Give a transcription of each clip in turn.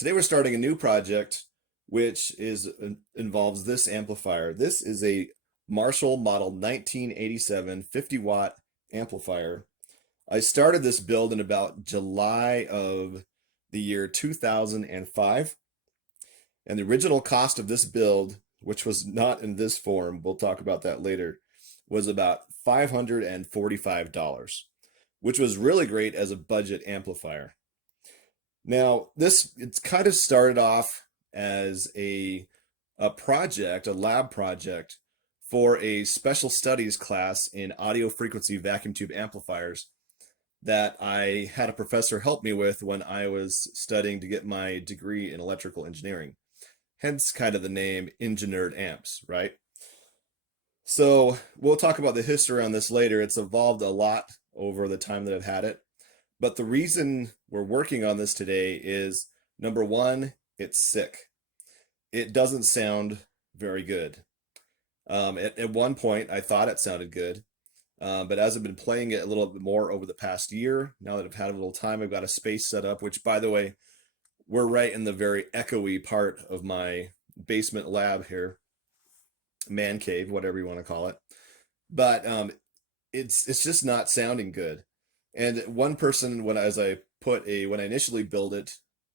Today we're starting a new project which involves this amplifier. This is a Marshall Model 1987 50-watt amplifier. I started this build in about July of the year 2005, and the original cost of this build, which was not in this form, we'll talk about that later, was about $545, which was really great as a budget amplifier. Now, it's kind of started off as a project, a lab project for a special studies class in audio frequency vacuum tube amplifiers that I had a professor help me with when I was studying to get my degree in electrical engineering. Hence kind of the name Engineered Amps, right? So we'll talk about the history on this later. It's evolved a lot over the time that I've had it. But the reason we're working on this today is, number one, it's sick. It doesn't sound very good. At one point, I thought it sounded good. But as I've been playing it a little bit more over the past year, now that I've had a little time, I've got a space set up, which, by the way, we're right in the very echoey part of my basement lab here, man cave, whatever you want to call it. But it's just not sounding good. And one person, when I initially built it,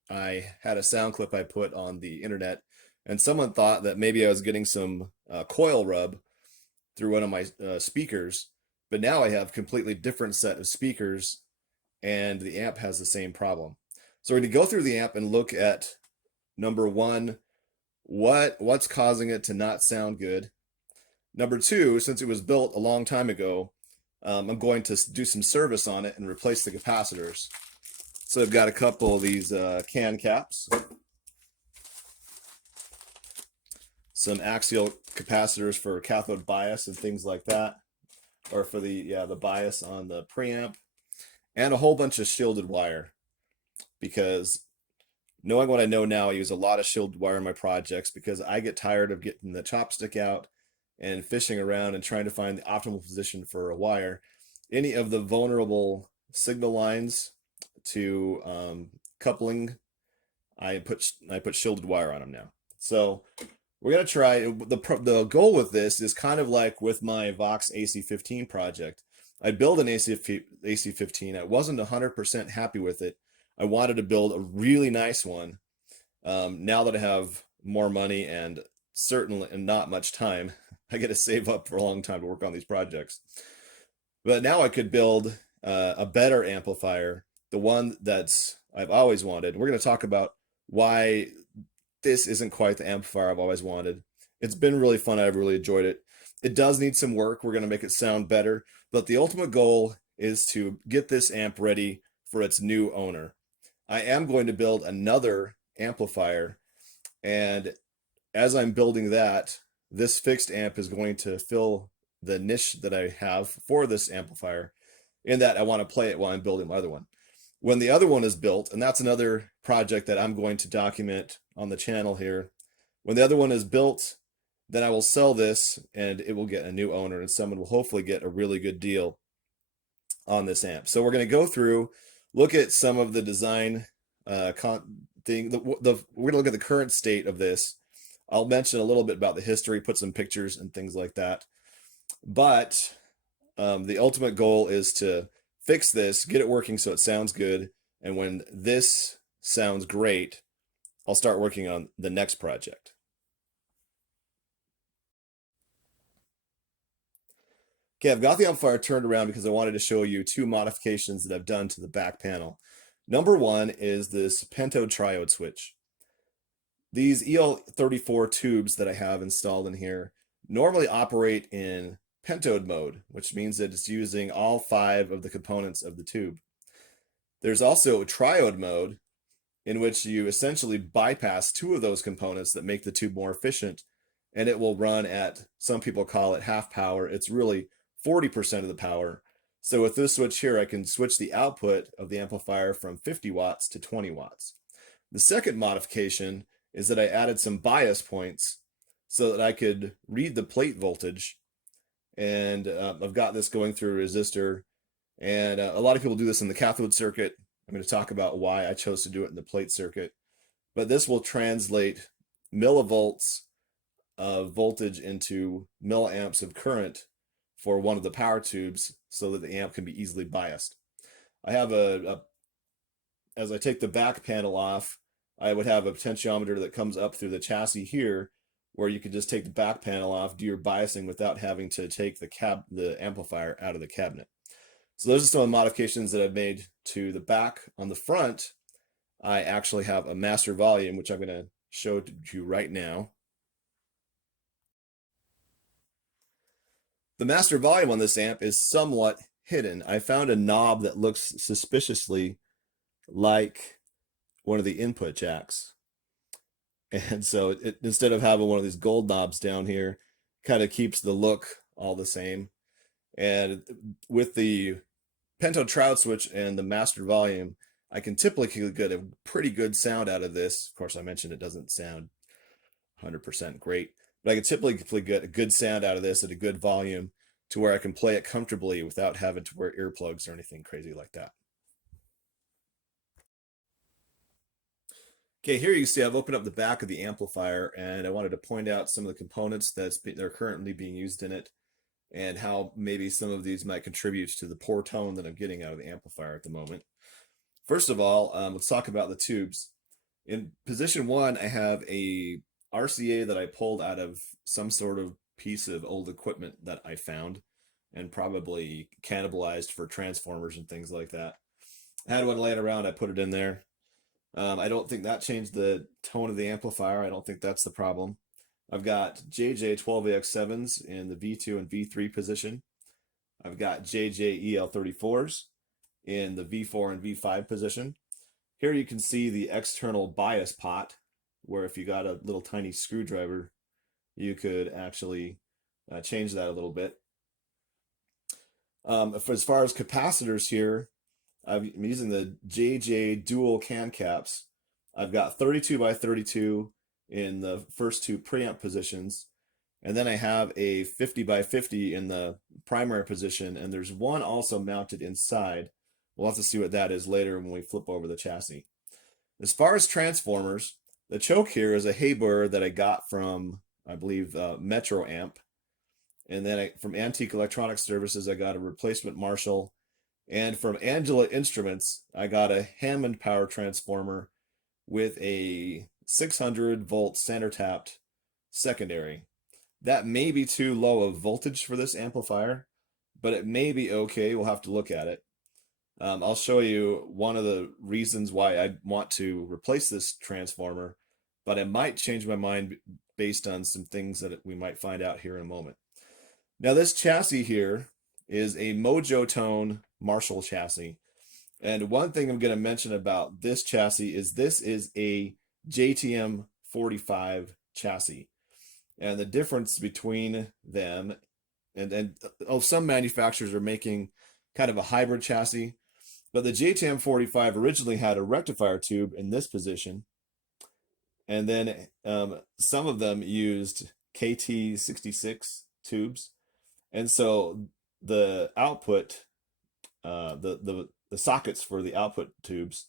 I had a sound clip I put on the internet, and someone thought that maybe I was getting some coil rub through one of my speakers, but now I have a completely different set of speakers, and the amp has the same problem. So we're going to go through the amp and look at, number one, what's causing it to not sound good. Number two, since it was built a long time ago, I'm going to do some service on it and replace the capacitors. So I've got a couple of these can caps, some axial capacitors for cathode bias and things like that, or for the bias on the preamp, and a whole bunch of shielded wire, because knowing what I know now, I use a lot of shielded wire in my projects because I get tired of getting the chopstick out and fishing around and trying to find the optimal position for a wire. Any of the vulnerable signal lines to coupling, I put shielded wire on them now. So we're gonna try. The goal with this is kind of like with my Vox AC15 project. I built an AC15. I wasn't 100% happy with it. I wanted to build a really nice one. Now that I have more money and certainly not much time, I get to save up for a long time to work on these projects. But now I could build a better amplifier, the one I've always wanted. We're going to talk about why this isn't quite the amplifier I've always wanted. It's been really fun. I've really enjoyed it. It does need some work. We're going to make it sound better. But the ultimate goal is to get this amp ready for its new owner. I am going to build another amplifier, and as I'm building that, this fixed amp is going to fill the niche that I have for this amplifier, in that I want to play it while I'm building my other one. When the other one is built, and that's another project that I'm going to document on the channel here, when the other one is built, then I will sell this and it will get a new owner, and someone will hopefully get a really good deal on this amp. So we're going to go through, look at some of the design we're going to look at the current state of this. I'll mention a little bit about the history, put some pictures and things like that. But the ultimate goal is to fix this, get it working so it sounds good. And when this sounds great, I'll start working on the next project. Okay, I've got the amplifier turned around because I wanted to show you two modifications that I've done to the back panel. Number one is this pentode triode switch. These EL34 tubes that I have installed in here normally operate in pentode mode, which means that it's using all 5 of the components of the tube. There's also a triode mode, in which you essentially bypass 2 of those components that make the tube more efficient, and it will run at, some people call it half power. It's really 40% of the power. So with this switch here, I can switch the output of the amplifier from 50 watts to 20 watts. The second modification is that I added some bias points so that I could read the plate voltage. And I've got this going through a resistor. And a lot of people do this in the cathode circuit. I'm going to talk about why I chose to do it in the plate circuit. but this will translate millivolts of voltage into milliamps of current for one of the power tubes so that the amp can be easily biased. I have as I take the back panel off, I would have a potentiometer that comes up through the chassis here, where you could just take the back panel off, do your biasing without having to take the amplifier out of the cabinet. So those are some of the modifications that I've made to the back. On the front, I actually have a master volume, which I'm going to show to you right now. The master volume on this amp is somewhat hidden. I found a knob that looks suspiciously like one of the input jacks. And so instead of having one of these gold knobs down here, kind of keeps the look all the same. And with the Pento Trout switch and the master volume, I can typically get a pretty good sound out of this. Of course, I mentioned it doesn't sound 100% great, but I can typically get a good sound out of this at a good volume to where I can play it comfortably without having to wear earplugs or anything crazy like that. Okay, here you see I've opened up the back of the amplifier, and I wanted to point out some of the components that are currently being used in it and how maybe some of these might contribute to the poor tone that I'm getting out of the amplifier at the moment. First of all, let's talk about the tubes. In position 1, I have a RCA that I pulled out of some sort of piece of old equipment that I found and probably cannibalized for transformers and things like that. I had one laying around, I put it in there. I don't think that changed the tone of the amplifier. I don't think that's the problem. I've got JJ12AX7s in the V2 and V3 position. I've got JJEL34s in the V4 and V5 position. Here you can see the external bias pot, where if you got a little tiny screwdriver, you could actually change that a little bit. As far as capacitors here, I'm using the JJ dual can caps. I've got 32 by 32 in the first two preamp positions, and then I have a 50 by 50 in the primary position, and there's one also mounted inside. We'll have to see what that is later when we flip over the chassis. As far as transformers, the choke here is a Haber that I got from, I believe, Metro Amp. And then from Antique Electronic Services, I got a replacement Marshall. And from Angela Instruments, I got a Hammond power transformer with a 600 volt center tapped secondary. That may be too low of voltage for this amplifier, but it may be okay. We'll have to look at it. I'll show you one of the reasons why I want to replace this transformer, but I might change my mind based on some things that we might find out here in a moment. Now this chassis here is a Mojo Tone Marshall chassis. And one thing I'm going to mention about this chassis is this is a JTM 45 chassis. And the difference between them and some manufacturers are making kind of a hybrid chassis, but the JTM 45 originally had a rectifier tube in this position. And then some of them used KT66 tubes. And so the output, the sockets for the output tubes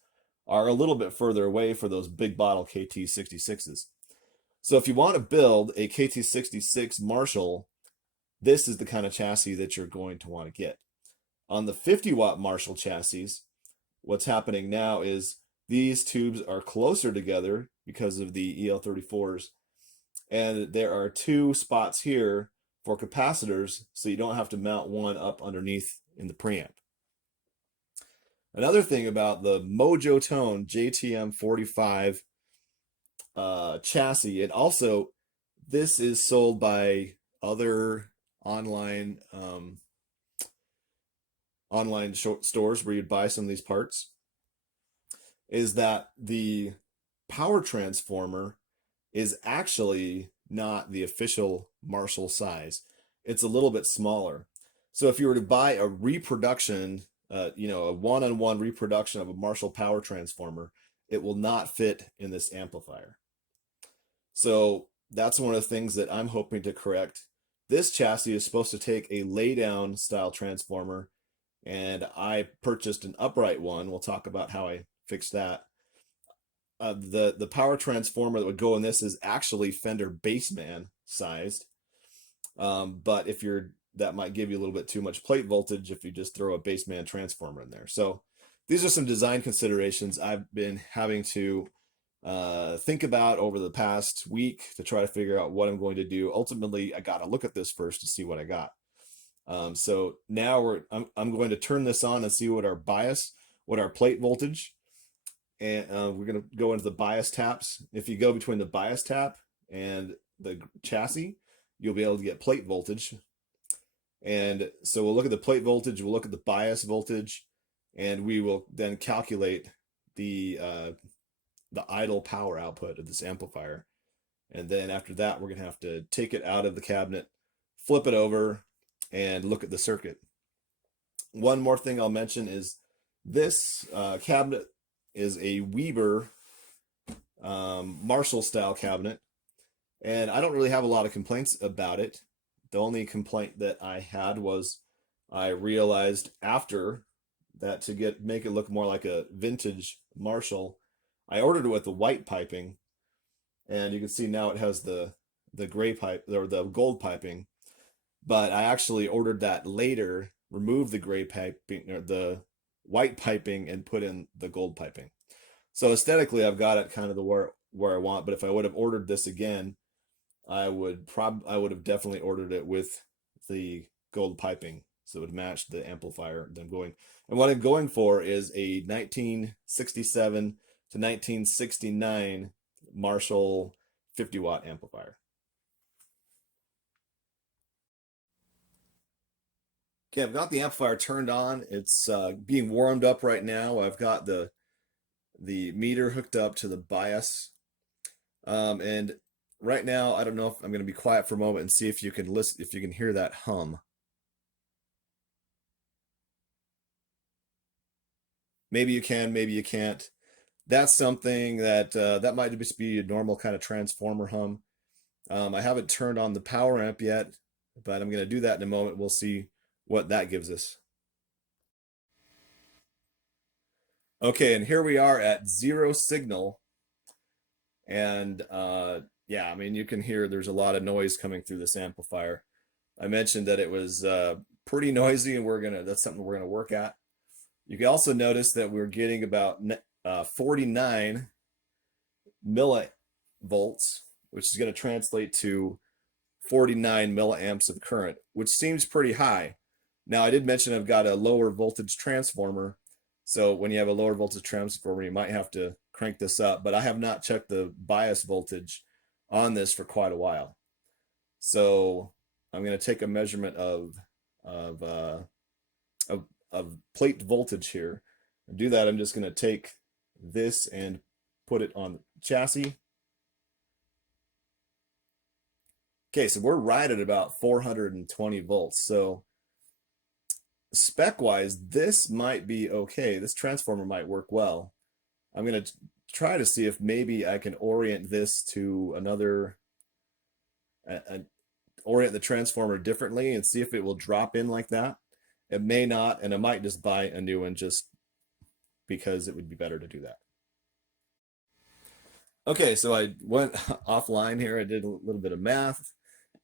are a little bit further away for those big bottle KT66s. So if you want to build a KT66 Marshall, this is the kind of chassis that you're going to want to get. On the 50 watt Marshall chassis, what's happening now is these tubes are closer together because of the EL34s, and there are two spots here for capacitors, so you don't have to mount one up underneath in the preamp. Another thing about the Mojo Tone JTM 45 chassis, and also this is sold by other online stores where you'd buy some of these parts, is that the power transformer is actually not the official Marshall size. It's a little bit smaller. So if you were to buy a reproduction, a one-on-one reproduction of a Marshall power transformer, it will not fit in this amplifier. So that's one of the things that I'm hoping to correct. This chassis is supposed to take a lay-down style transformer, and I purchased an upright one. We'll talk about how I fixed that. the power transformer that would go in this is actually Fender Bassman sized. But if you're that might give you a little bit too much plate voltage if you just throw a Bassman transformer in there. So these are some design considerations I've been having to think about over the past week to try to figure out what I'm going to do. Ultimately, I got to look at this first to see what I got. So now I'm going to turn this on and see what our plate voltage, and we're going to go into the bias taps. If you go between the bias tap and the chassis, you'll be able to get plate voltage. And so we'll look at the plate voltage, we'll look at the bias voltage, and we will then calculate the idle power output of this amplifier. And then after that, we're going to have to take it out of the cabinet, flip it over, and look at the circuit. One more thing I'll mention is this cabinet is a Weber Marshall style cabinet, and I don't really have a lot of complaints about it. The only complaint that I had was I realized after that to make it look more like a vintage Marshall, I ordered it with the white piping, and you can see now it has the gray pipe or the gold piping. But I actually ordered that later, removed the gray piping or the white piping, and put in the gold piping. So aesthetically, I've got it kind of where I want. But if I would have ordered this again, I would have definitely ordered it with the gold piping, so it would match the amplifier that I'm going. And what I'm going for is a 1967 to 1969 Marshall 50-watt amplifier. Okay, I've got the amplifier turned on. It's being warmed up right now. I've got the meter hooked up to the bias, and right now I don't know if I'm going to be quiet for a moment and see if you can listen, if you can hear that hum. Maybe you can, maybe you can't. That's something that that might just be a normal kind of transformer hum. I haven't turned on the power amp yet, but I'm going to do that in a moment. We'll see what that gives us. Okay, and here we are at zero signal. And yeah, I mean, you can hear there's a lot of noise coming through this amplifier. I mentioned that it was pretty noisy, and that's something we're gonna work at. You can also notice that we're getting about 49 millivolts, which is going to translate to 49 milliamps of current, which seems pretty high. Now, I did mention I've got a lower voltage transformer. So when you have a lower voltage transformer, you might have to crank this up, but I have not checked the bias voltage on this for quite a while. So I'm going to take a measurement of, uh, of plate voltage here. To do that, I'm just going to take this and put it on the chassis. Okay, so we're right at about 420 volts. So spec-wise, this might be okay. This transformer might work well. I'm going to try to see if maybe I can orient this to another, orient the transformer differently and see if it will drop in like that. It may not, and I might just buy a new one just because it would be better to do that. Okay, so I went offline here. I did a little bit of math,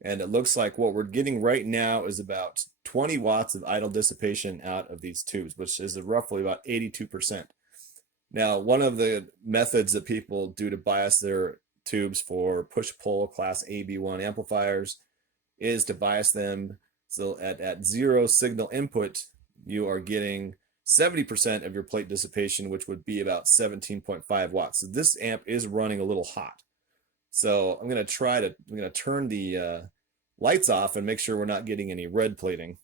and it looks like what we're getting right now is about 20 watts of idle dissipation out of these tubes, which is roughly about 82%. Now, one of the methods that people do to bias their tubes for push-pull class AB1 amplifiers is to bias them so at zero signal input, you are getting 70% of your plate dissipation, which would be about 17.5 watts. So this amp is running a little hot. So I'm going to turn the lights off and make sure we're not getting any red plating.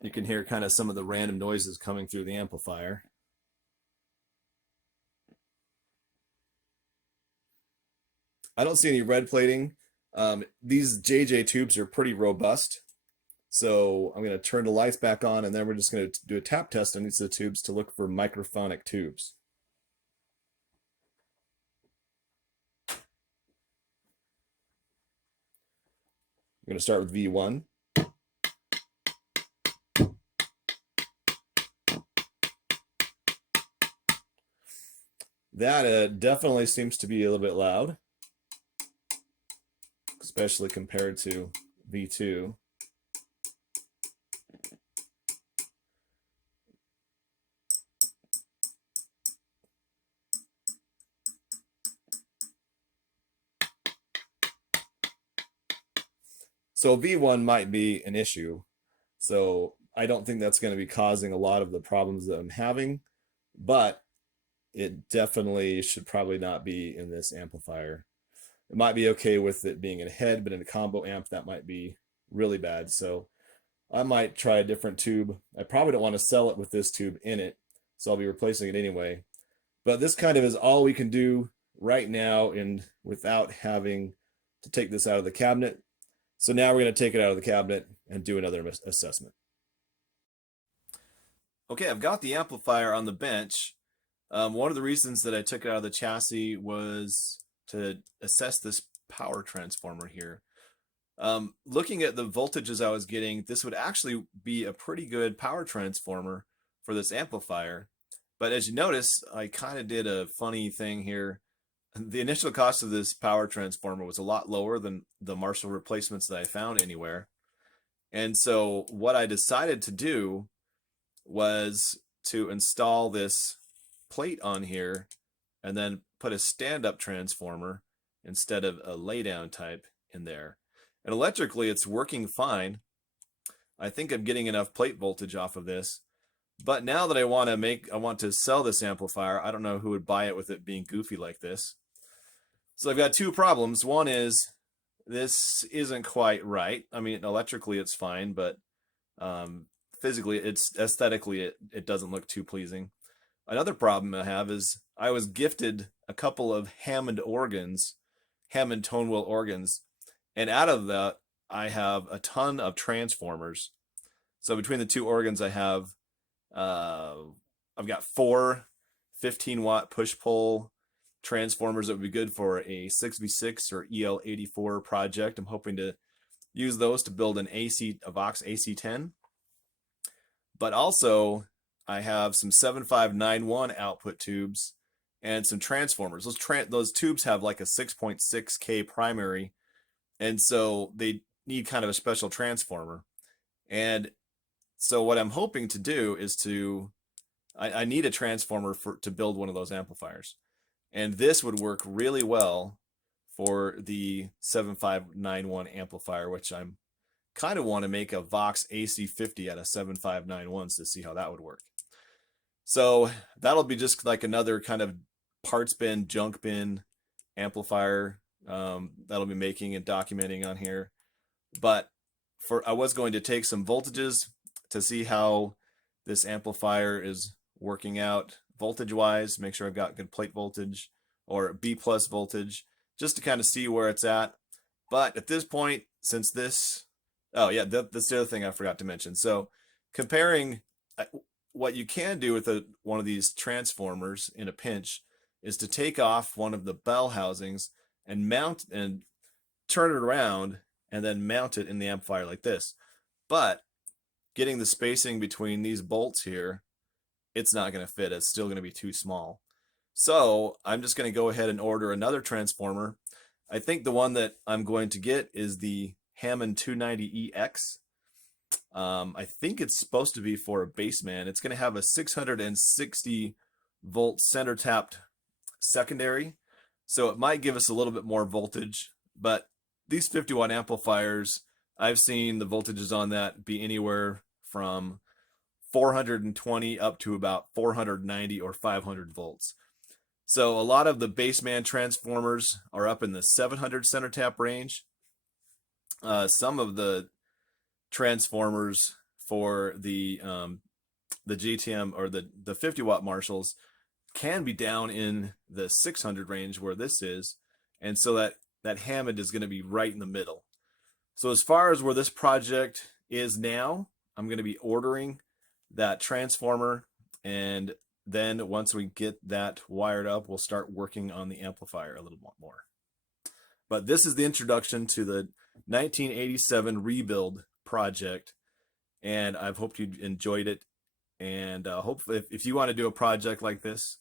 You can hear kind of some of the random noises coming through the amplifier. I don't see any red plating. These JJ tubes are pretty robust. So I'm going to turn the lights back on, and then we're just going to do a tap test on each of the tubes to look for microphonic tubes. I'm going to start with V1. That definitely seems to be a little bit loud, especially compared to V2. So V1 might be an issue. So I don't think that's going to be causing a lot of the problems that I'm having, but it definitely should probably not be in this amplifier. It might be okay with it being in a head, but in a combo amp, that might be really bad. So I might try a different tube. I probably don't want to sell it with this tube in it, so I'll be replacing it anyway. But this kind of is all we can do right now and without having to take this out of the cabinet. So now we're going to take it out of the cabinet and do another assessment. Okay, I've got the amplifier on the bench. One of the reasons that I took it out of the chassis was to assess this power transformer here. Looking at the voltages I was getting, this would actually be a pretty good power transformer for this amplifier. But as you notice, I kind of did a funny thing here. The initial cost of this power transformer was a lot lower than the Marshall replacements that I found anywhere. And so what I decided to do was to install this plate on here and then put a stand-up transformer instead of a lay-down type in there. And electrically, it's working fine. I think I'm getting enough plate voltage off of this. But now that I want to sell this amplifier, I don't know who would buy it with it being goofy like this. So I've got two problems. One is this isn't quite right. I mean, electrically it's fine, but physically, aesthetically, it doesn't look too pleasing. Another problem I have is I was gifted a couple of Hammond organs, Hammond tone wheel organs, and out of that, I have a ton of transformers. So between the two organs, I've got 4 15-watt push-pull transformers that would be good for a 6v6 or EL84 project. I'm hoping to use those to build a Vox AC10. But also, I have some 7591 output tubes and some transformers. Those tubes have like a 6.6K primary, and so they need kind of a special transformer. And so what I'm hoping to do is I need a transformer to build one of those amplifiers. And this would work really well for the 7591 amplifier, which I'm kind of want to make a Vox AC50 out of 7591s to see how that would work. So that'll be just like another kind of parts bin, junk bin amplifier that'll be making and documenting on here. But I was going to take some voltages to see how this amplifier is working out voltage wise, make sure I've got good plate voltage or B plus voltage, just to kind of see where it's at. But at this point, since this, oh yeah, that's the other thing I forgot to mention. So comparing what you can do with one of these transformers in a pinch is to take off one of the bell housings and turn it around and then mount it in the amplifier like this. But getting the spacing between these bolts here, it's not going to fit. It's still going to be too small. So I'm just going to go ahead and order another transformer. I think the one that I'm going to get is the Hammond 290EX. I think it's supposed to be for a bassman. It's going to have a 660 volt center tapped secondary, so it might give us a little bit more voltage. But these 50-watt amplifiers, I've seen the voltages on that be anywhere from 420 up to about 490 or 500 volts. So a lot of the bassman transformers are up in the 700 center tap range. Some of the transformers for the GTM or the 50-watt Marshalls can be down in the 600 range where this is, and so that Hammond is going to be right in the middle. So as far as where this project is now, I'm going to be ordering that transformer, and then once we get that wired up, we'll start working on the amplifier a little more. But this is the introduction to the 1987 rebuild project, and I've hoped you enjoyed it. And hopefully, if you want to do a project like this,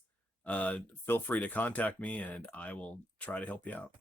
feel free to contact me and I will try to help you out.